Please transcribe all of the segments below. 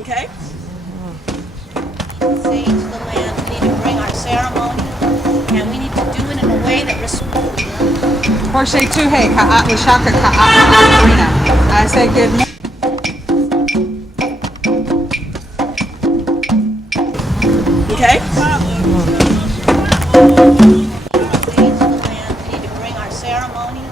Okay? Sage the land. We need to bring our ceremony, and we need to do it in a way that respects. Horsey Tuhei, Ka'at Lashaka, Ka'at Karina. I say good morning. Okay? Sage the land. We need to bring our ceremony,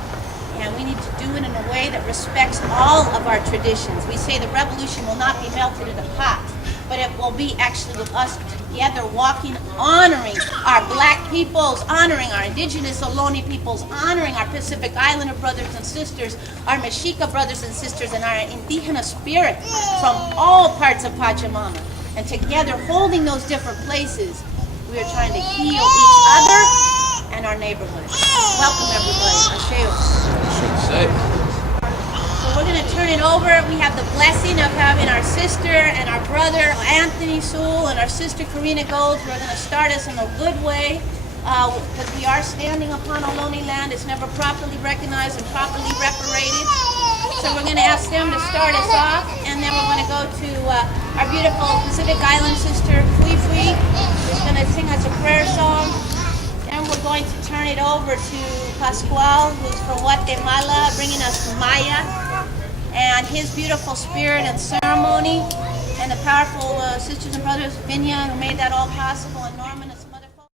and we need to do it in a way that respects all of our traditions. We say the revolution will not be melted in a pot, but it will be actually with us together walking, honoring our black peoples, honoring our indigenous Ohlone peoples, honoring our Pacific Islander brothers and sisters, our Mexica brothers and sisters, and our indigenous spirit from all parts of Pachamama. And together, holding those different places, we are trying to heal each other and our neighborhood. Welcome everybody. Asheos. So we're going to turn it over. We have the blessing of having our sister and our brother Anthony Sewell and our sister Karina Golds. We're going to start us in a good way because we are standing upon Ohlone land. It's never properly recognized and properly reparated. So we're going to ask them to start us off, and then we're going to go to our beautiful Pacific Island sister Fui Fui, who's going to sing us a prayer song. Then we're going to turn it over to Pascual, who's from Guatemala, bringing us Maya and his beautiful spirit and ceremony, and the powerful sisters and brothers Vinya, who made that all possible, and Norman and some other folks.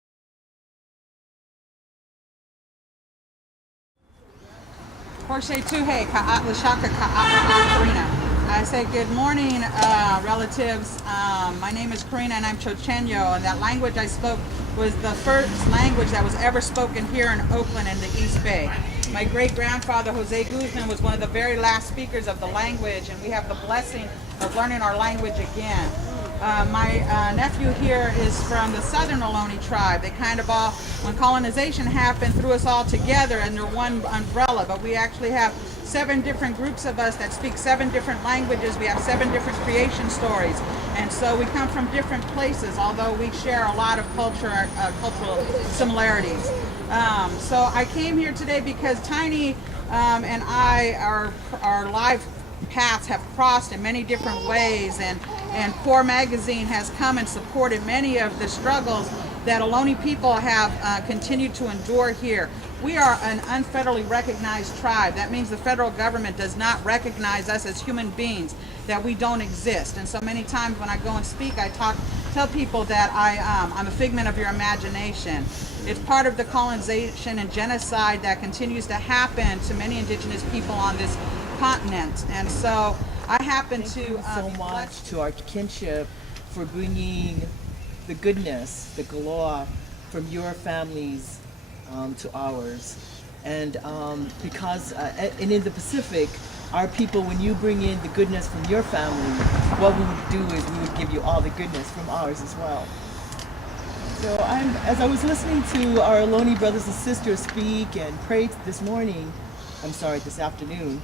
Horsey Tuhei, Ka'at Lashaka, Ka'at Karina. I say good morning, relatives. My name is Karina and I'm Chochenyo, and that language I spoke was the first language that was ever spoken here in Oakland in the East Bay. My great-grandfather, Jose Guzman, was one of the very last speakers of the language, and we have the blessing of learning our language again. My nephew here is from the Southern Ohlone tribe. They kind of all, when colonization happened, threw us all together under one umbrella, but we actually have 7 different groups of us that speak 7 different languages. We have 7 different creation stories, and so we come from different places, although we share a lot of cultural similarities. So I came here today because Tiny and I, our live paths have crossed in many different ways, and Core Magazine has come and supported many of the struggles that Ohlone people have continued to endure here. We are an unfederally recognized tribe. That means the federal government does not recognize us as human beings, that we don't exist. And so many times when I go and speak, I tell people that I'm a figment of your imagination. It's part of the colonization and genocide that continues to happen to many indigenous people on this continent. And so I happen to Thank you so much to our kinship for bringing the goodness, the galore from your families to ours. And because and in the Pacific, our people, when you bring in the goodness from your family, what we would do is we would give you all the goodness from ours as well. So as I was listening to our Ohlone brothers and sisters speak and pray this afternoon,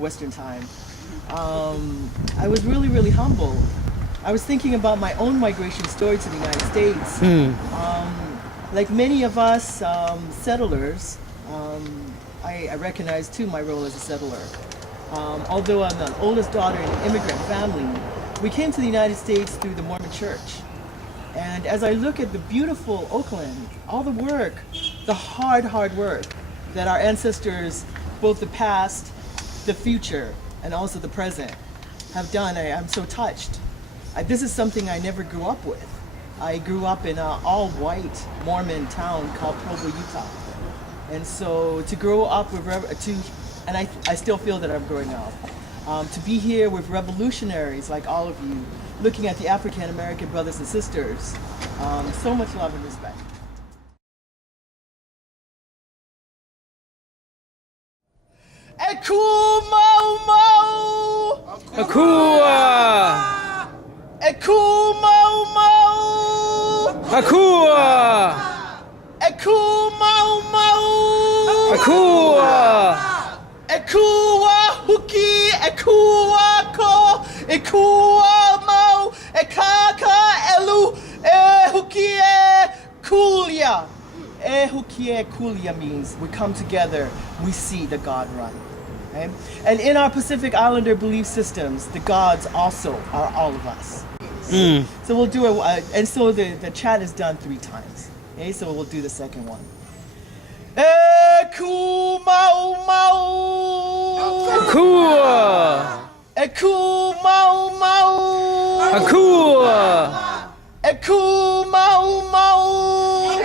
Western time, I was really, really humbled. I was thinking about my own migration story to the United States. Like many of us settlers, I recognize too my role as a settler. Although I'm the oldest daughter in an immigrant family, we came to the United States through the Mormon Church. And as I look at the beautiful Oakland, all the work, the hard work that our ancestors, both the past, the future, and also the present, have done, I'm so touched. This is something I never grew up with. I grew up in an all-white Mormon town called Provo, Utah. And so to grow up with, and I still feel that I'm growing up, to be here with revolutionaries like all of you, looking at the African American brothers and sisters, so much love and respect. Eku mau mau! Akua! Eku mau mau! Akua! Eku mau mau! Akua! Ekua huki! Ekua ko! Ekua mau! Ekaka elu! Huki kulia! Huki kulia means we come together, we see the God run. Okay? And in our Pacific Islander belief systems, the gods also are all of us. So we'll do it, and so the chant is done 3 times. Okay, so we'll do the second one. Eku mau mau. Akua. Eku mau mau. Akua. Eku mau mau.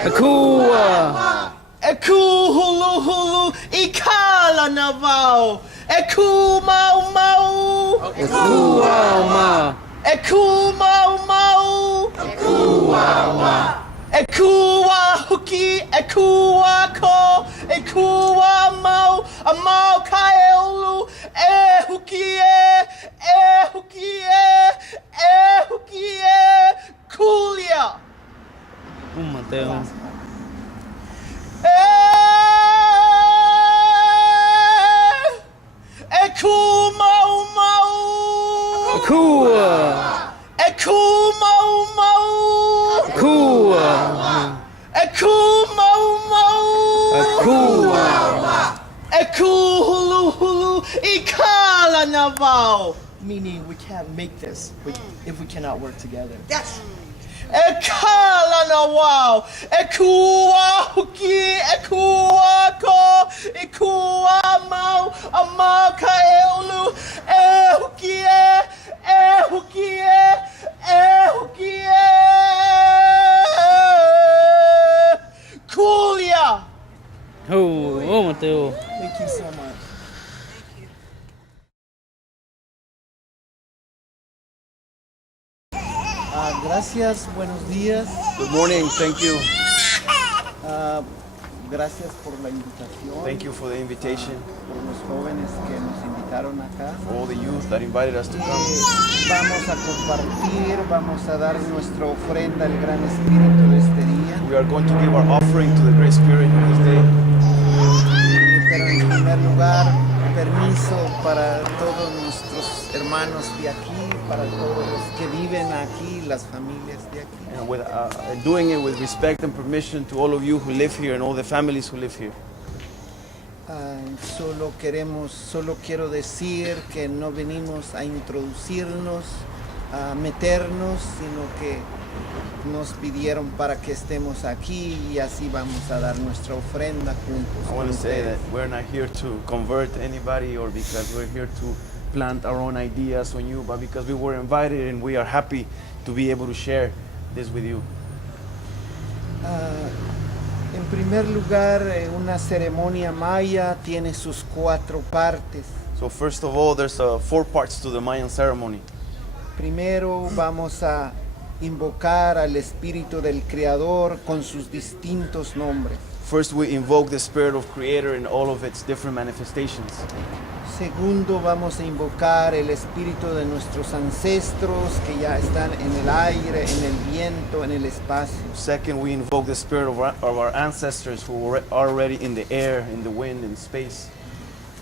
Akua. Eku hulu hulu ikala navao. Eku mau mau. Akua ma. Eku mau mau. Eku mau mau. Ekua huki, ekua ko, ekua mau, a mau kaelu, huki huki huki kulia. Mateo. Eku mau mau. Akua. Eku mau mau. Akua. Eku mau mau. Akua. Eku hulu hulu ikala navao. Meaning we can't make this if we cannot work together. Yes. Ekala navao. Ekua huki, ekua ko, ekua mau, amau kaelu, huki huki huki kulia. Oh, Mateo. Thank you so much. Gracias, buenos días. Good morning. Thank you. Gracias por la invitación. Thank you for the invitation. Por los jóvenes que nos invitaron acá. For all the youth that invited us to come. Vamos a compartir, vamos a dar nuestra ofrenda al Gran Espíritu de este día. We are going to give our offering to the Great Spirit this day. Pero en primer lugar, permiso para todos nuestros hermanos de aquí, para todos los que viven aquí, las familias de aquí. And with doing it with respect and permission to all of you who live here and all the families who live here. Solo quiero decir que no venimos a introducirnos, a meternos, sino que nos pidieron para que estemos aquí y así vamos a dar nuestra ofrenda juntos. I want to say that we're not here to convert anybody or because we're here to plant our own ideas on you, but because we were invited and we are happy to be able to share this with you. En primer lugar, una ceremonia maya tiene sus 4 partes. So first of all, there's 4 parts to the Mayan ceremony. Primero vamos a invocar al espíritu del Creador con sus distintos nombres. First, we invoke the spirit of Creator in all of its different manifestations. Segundo, vamos a invocar el espíritu de nuestros ancestros que ya están en el aire, en el viento, en el espacio. Second, we invoke the spirit of our ancestors who are already in the air, in the wind, in space.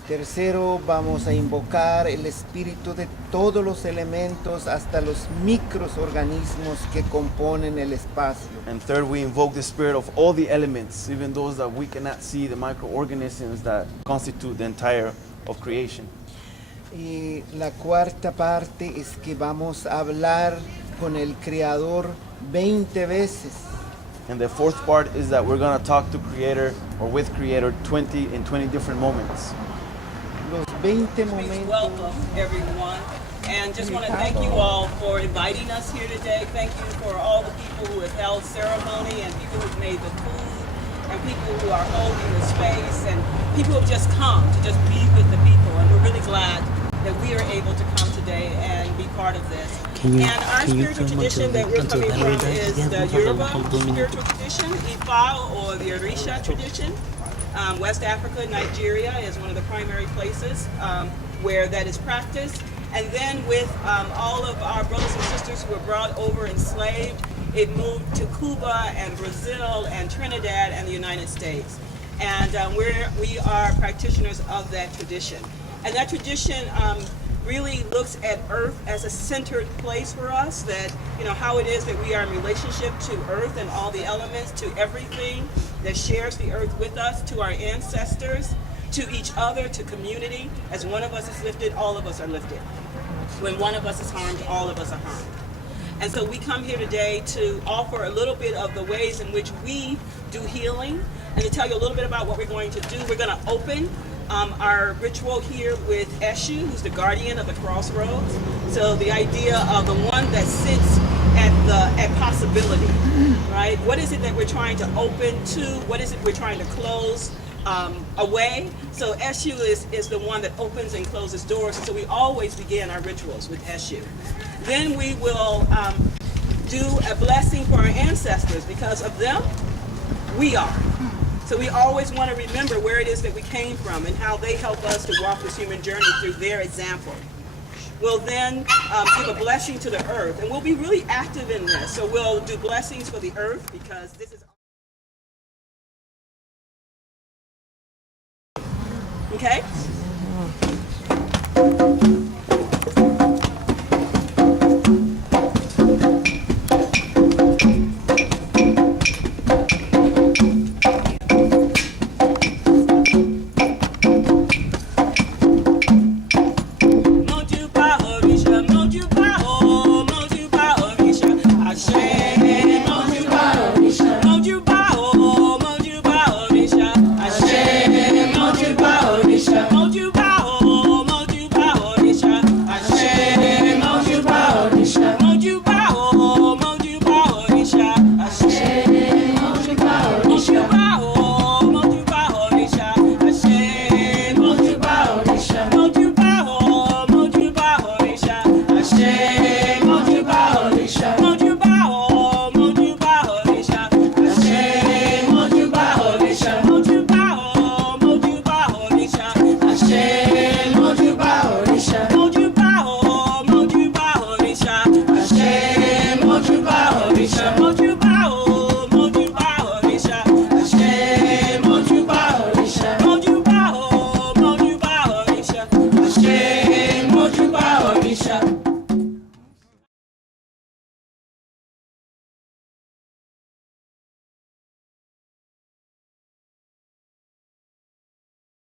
Tercero, vamos a invocar el espíritu de todos los elementos, hasta los microorganismos que componen el espacio. And third, we invoke the spirit of all the elements, even those that we cannot see, the microorganisms that constitute the entire of creation. Y la cuarta parte es que vamos a hablar con el Creador 20 veces. And the fourth part is that we're going to talk to Creator or with Creator 20 in 20 different moments. Los 20 Please momentos. welcome everyone, and just want to thank you all for inviting us here today. Thank you for all the people who have held ceremony and people who've made the food and people who are holding the space and people who have just come to just be with the people, and we're really glad that we are able to come today and be part of this. And our spiritual tradition that we're coming from is the Yoruba spiritual tradition, Ifa, or the Orisha tradition. West Africa, Nigeria is one of the primary places where that is practiced. And then with all of our brothers and sisters who were brought over enslaved, it moved to Cuba and Brazil and Trinidad and the United States. And we are practitioners of that tradition. And that tradition really looks at Earth as a centered place for us, that, you know, how it is that we are in relationship to Earth and all the elements, to everything that shares the Earth with us, to our ancestors. to each other, to community. As one of us is lifted, all of us are lifted. When one of us is harmed, all of us are harmed. And so we come here today to offer a little bit of the ways in which we do healing and to tell you a little bit about what we're going to do. We're going to open our ritual here with Eshu, who's the guardian of the crossroads. So the idea of the one that sits at possibility, right? What is it that we're trying to open to? What is it we're trying to close away? So Eshu is the one that opens and closes doors. And so we always begin our rituals with Eshu. Then we will do a blessing for our ancestors. Because of them, we are. So we always want to remember where it is that we came from and how they help us to walk this human journey through their example. We'll then give a blessing to the earth, and we'll be really active in this. So we'll do blessings for the earth because this is... Okay? Mojuba Orisha.